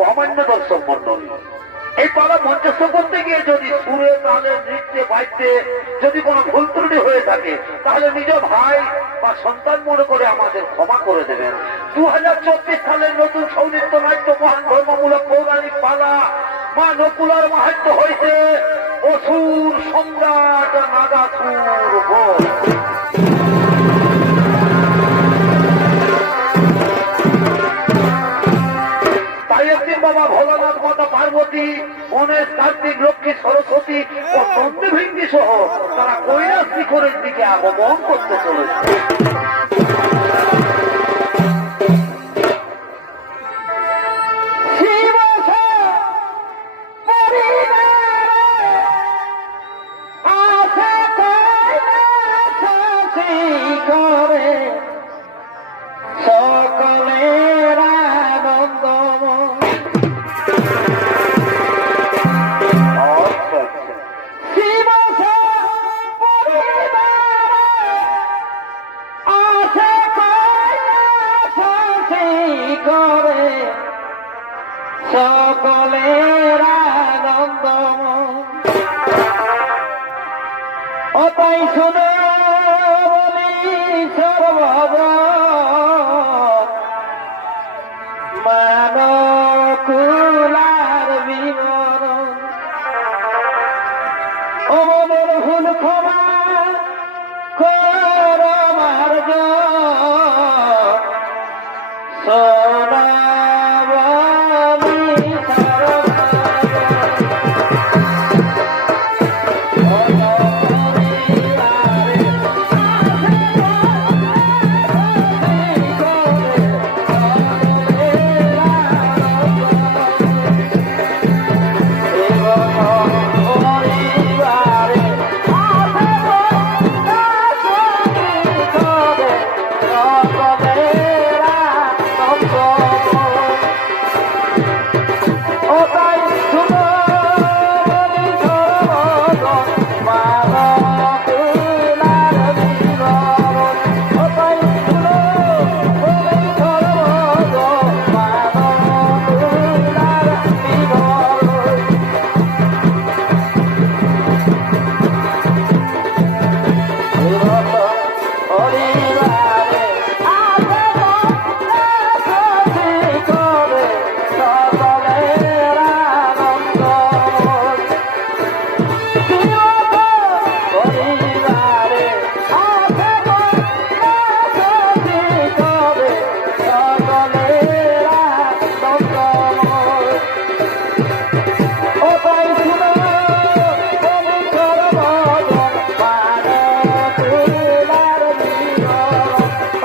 অমান্য দর্শক মন্ডলী এই পালা মঞ্চস্থ করতে গিয়ে যদি সুরে, তালে, নৃত্যে, বাদ্যে যদি কোনো ভুল ত্রুটি হয়ে থাকে, তাহলে নিজ ভাই বা সন্তান মনে করে আমাদের ক্ষমা করে দেবেন। দু সালের নতুন সৌনিত্য নাট্য মহান ধর্মমূলক পৌরাণিক পালা মা নকুলার মাহাত্য হয়েছে অসুর সম্রাট নাগাসুর বাবা ভোলানাথ মাতা পার্বতী অনেক কার্তিক, লক্ষ্মী, সরস্বতী ও চন্দ্রভিঙ্গি সহ তারা কৈলাস শিখরের দিকে আগমন করতে চলেছে। সকলের আনন্দ। ও তাই শুনে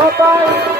Bye-bye.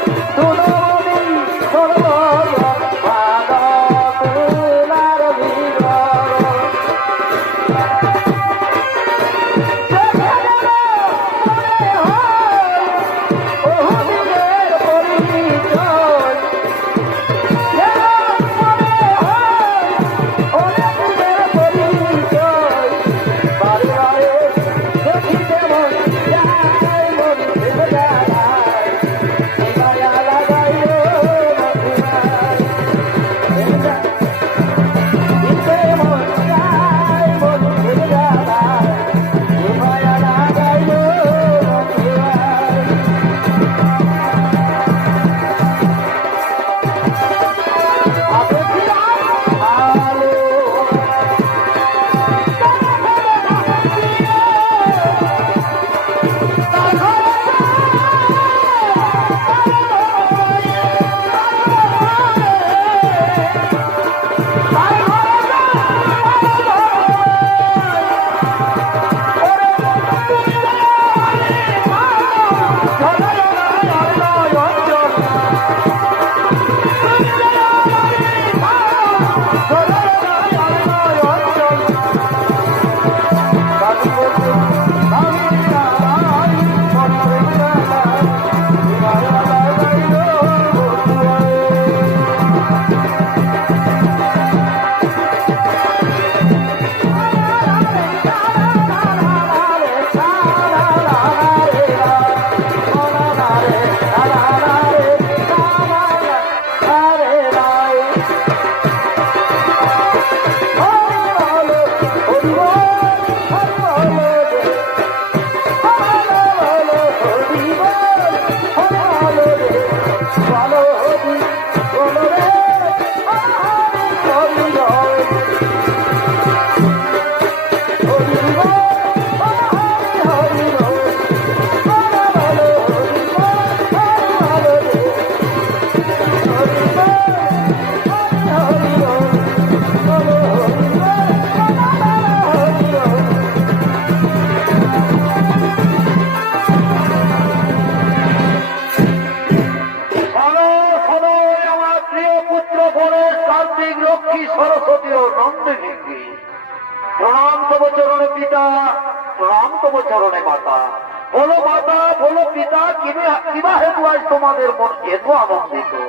তব চরণে মাতা। বলো মাতা, বলো পিতা কিবা- হেতু আজ তোমাদের মন হেতু আনন্দিত?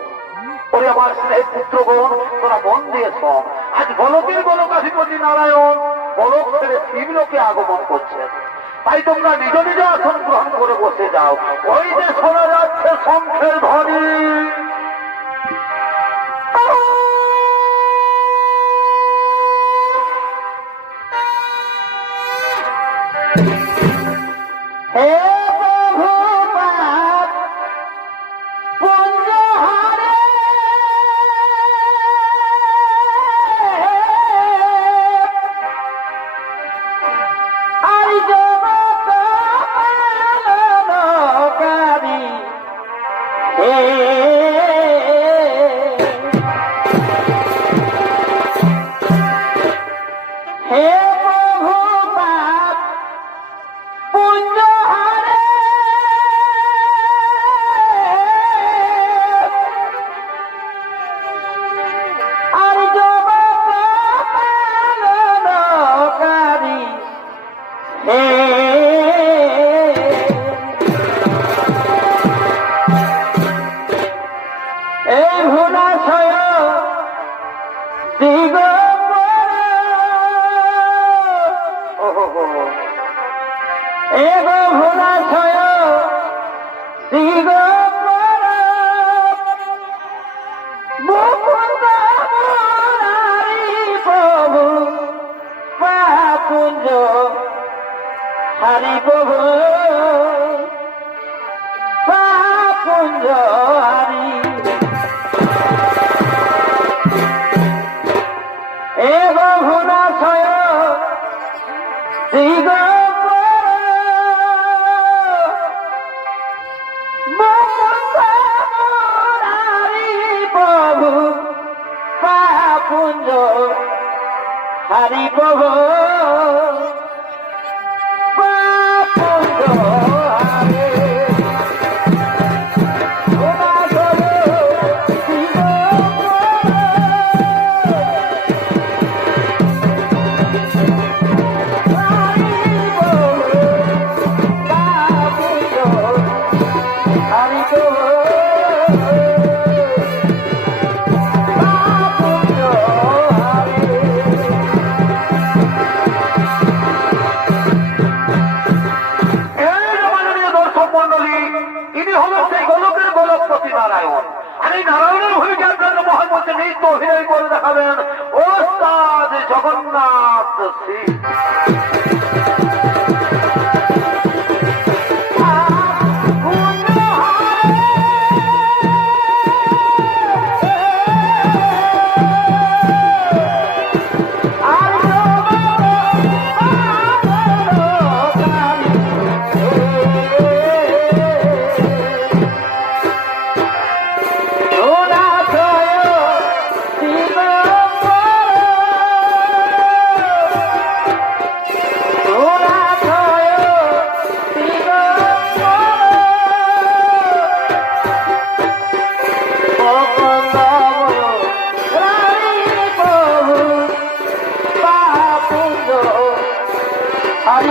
ওরে আমার স্নেহ পুত্রগণ, তোরা মন দিয়ে শোন। আজ বলকের বলকাধিপতি নারায়ণ বলক ছেড়ে শিবলোকে আগমন করছেন। তাই তোমরা নিজ নিজ আসন গ্রহণ করে বসে যাও। ওই যে শোনা যাচ্ছে শঙ্খের ধ্বনি। হে হারি প্রভু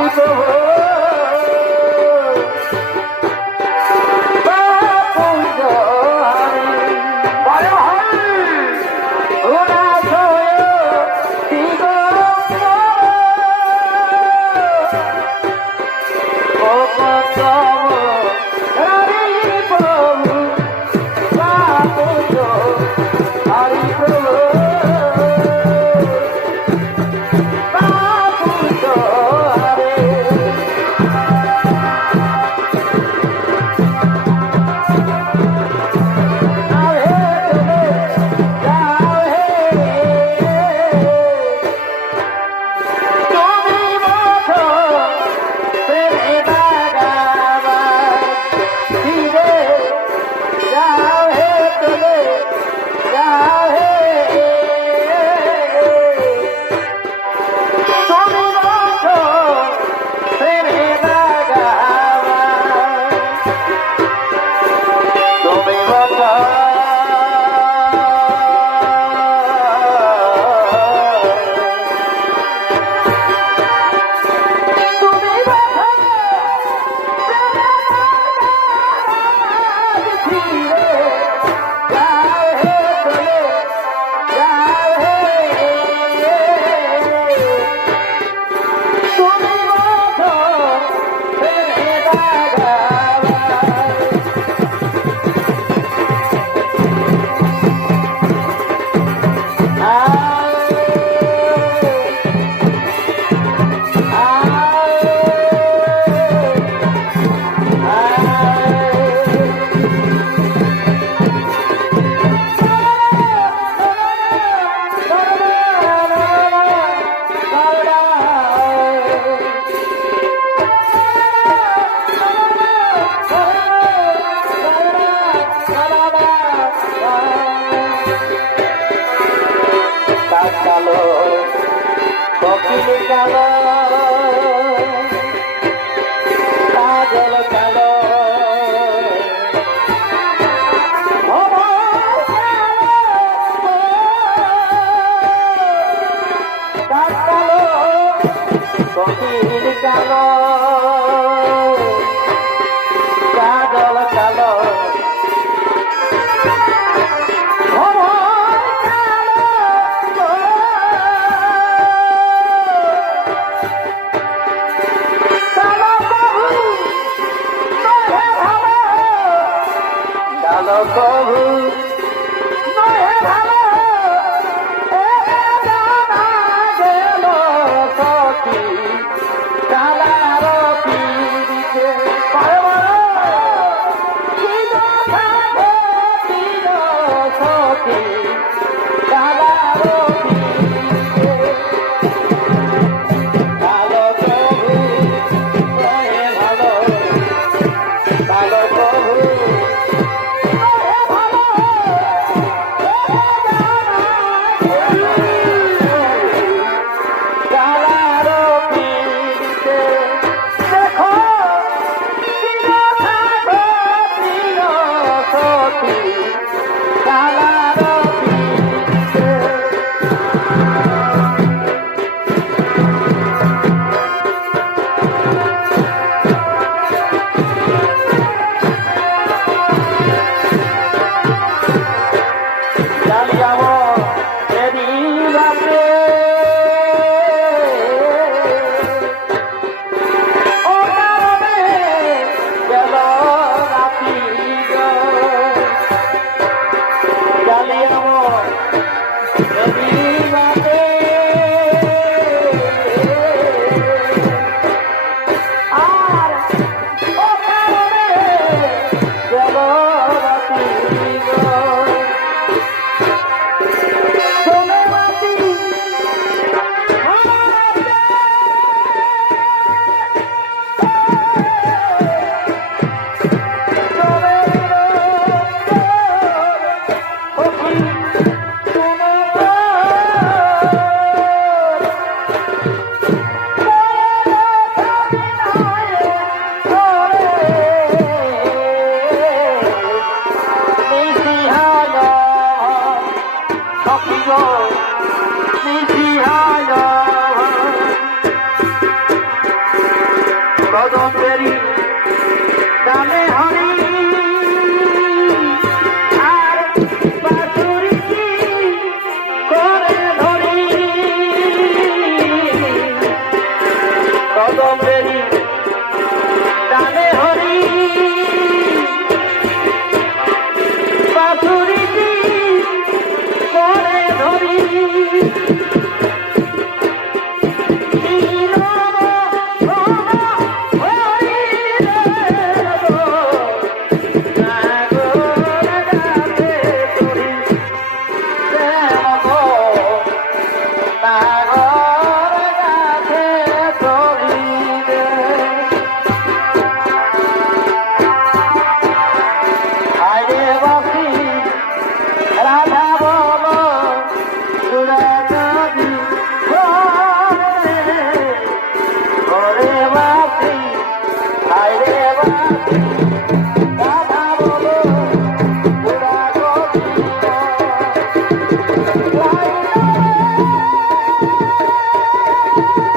ভূত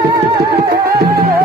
やった!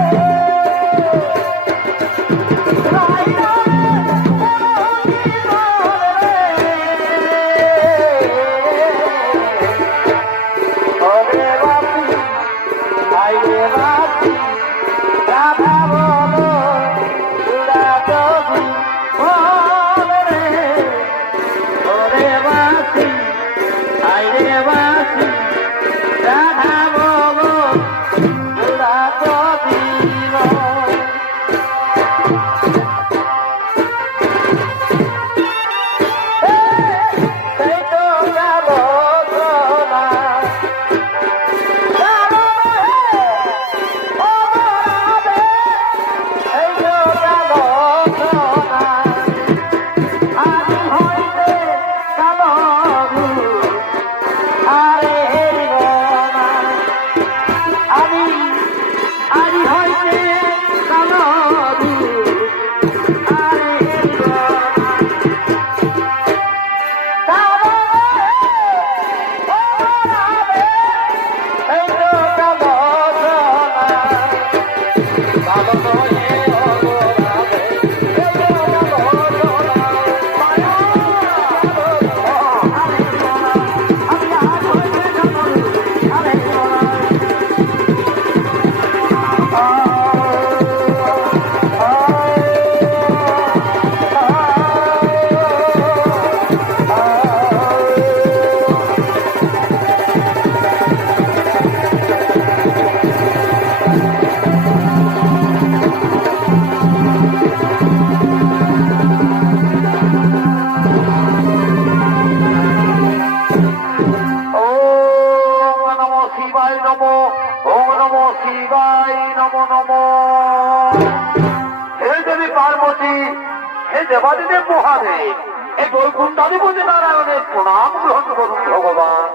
দেবাদিদেব মহাদেব। এই বৈকুণ্ঠাধিপতি নারায়ণের প্রণাম গ্রহণ করুন ভগবান।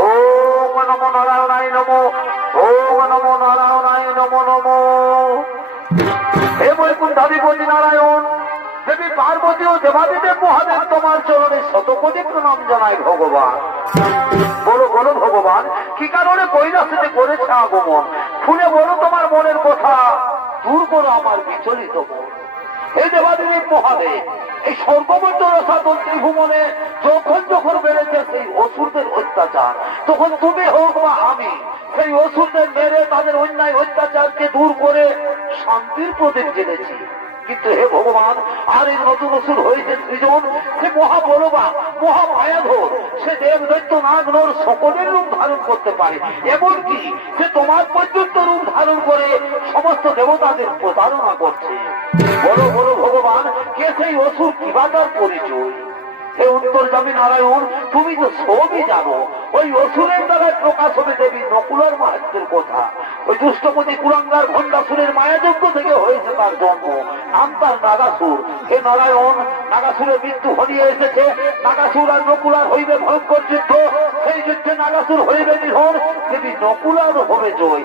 ওম নম নারায়ণায় নম, ওম নম নারায়ণায় নম নম। হে বৈকুণ্ঠাধিপতি নারায়ণ, দেবী পার্বতী ও দেবাদিদেব মহাদেব, তোমার চরণে শতকোটি প্রণাম জানাই ভগবান। বলো বলো ভগবান, কি কারণে কৈলাসেতে করেছে আগমন? শুনে বলো তোমার মনের কথা, দূর করো আমার বিচলিত মন। হে দেবাদেবী মহাদে এই সর্বমধ্য রসাতল ত্রিভুবনে যখন যখন বেড়েছে সেই অসুরদের অত্যাচার, তখন তুমি হোক বা আমি, সেই অসুরদের মেরে তাদের অন্যায় অত্যাচারকে দূর করে শান্তির প্রদীপ জেনেছি কিন্তু হে ভগবান। আর এই নতুন অসুর হয়েছে সৃজন? সে মহাবলবা সে দেব দৈত্য নাগ নর সকলের রূপ ধারণ করতে পারে। এমনকি সে তোমার পর্যন্ত রূপ ধারণ করে সমস্ত দেবতাদের প্রতারণা করছে। বড় বড় ভগবান, কে সেই অসুর কিবা পরিচয়? হে উত্তরজামী নারায়ণ, তুমি তো সবই জানো। ওই অসুরের দ্বারা প্রকাশ হবে দেবী নকুলার মাহাত্মের কথা। ওই দুষ্টপতি কুরাঙ্গার ভণ্ডাসুরের মায়াযজ্ঞ থেকে হয়েছে তার জন্ম। নাম তার নাগাসুর। হে নারায়ণ, নাগাসুরের মৃত্যু ঘনিয়ে এসেছে। নাগাসুর আর নকুলার হইবে ভয়ঙ্কর যুদ্ধ। সেই যুদ্ধে নাগাসুর হইবে নিধন দেবী নকুলার হবে জয়।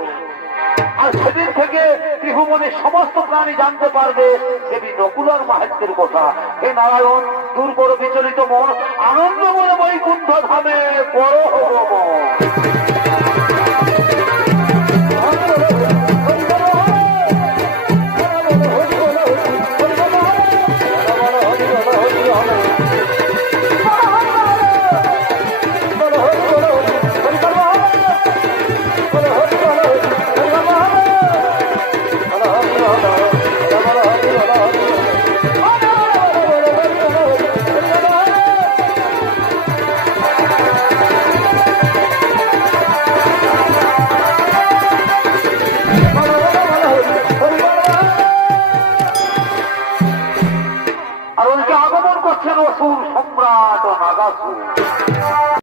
আর সেদিন থেকে ত্রিভুবনের সমস্ত প্রাণী জানতে পারবে দেবী নকুলার মাহাত্মের কথা। হে নারায়ণ, দুর্বল বিচলিত মন, আনন্দ মনে বৈকুণ্ঠ ধামে বড় হব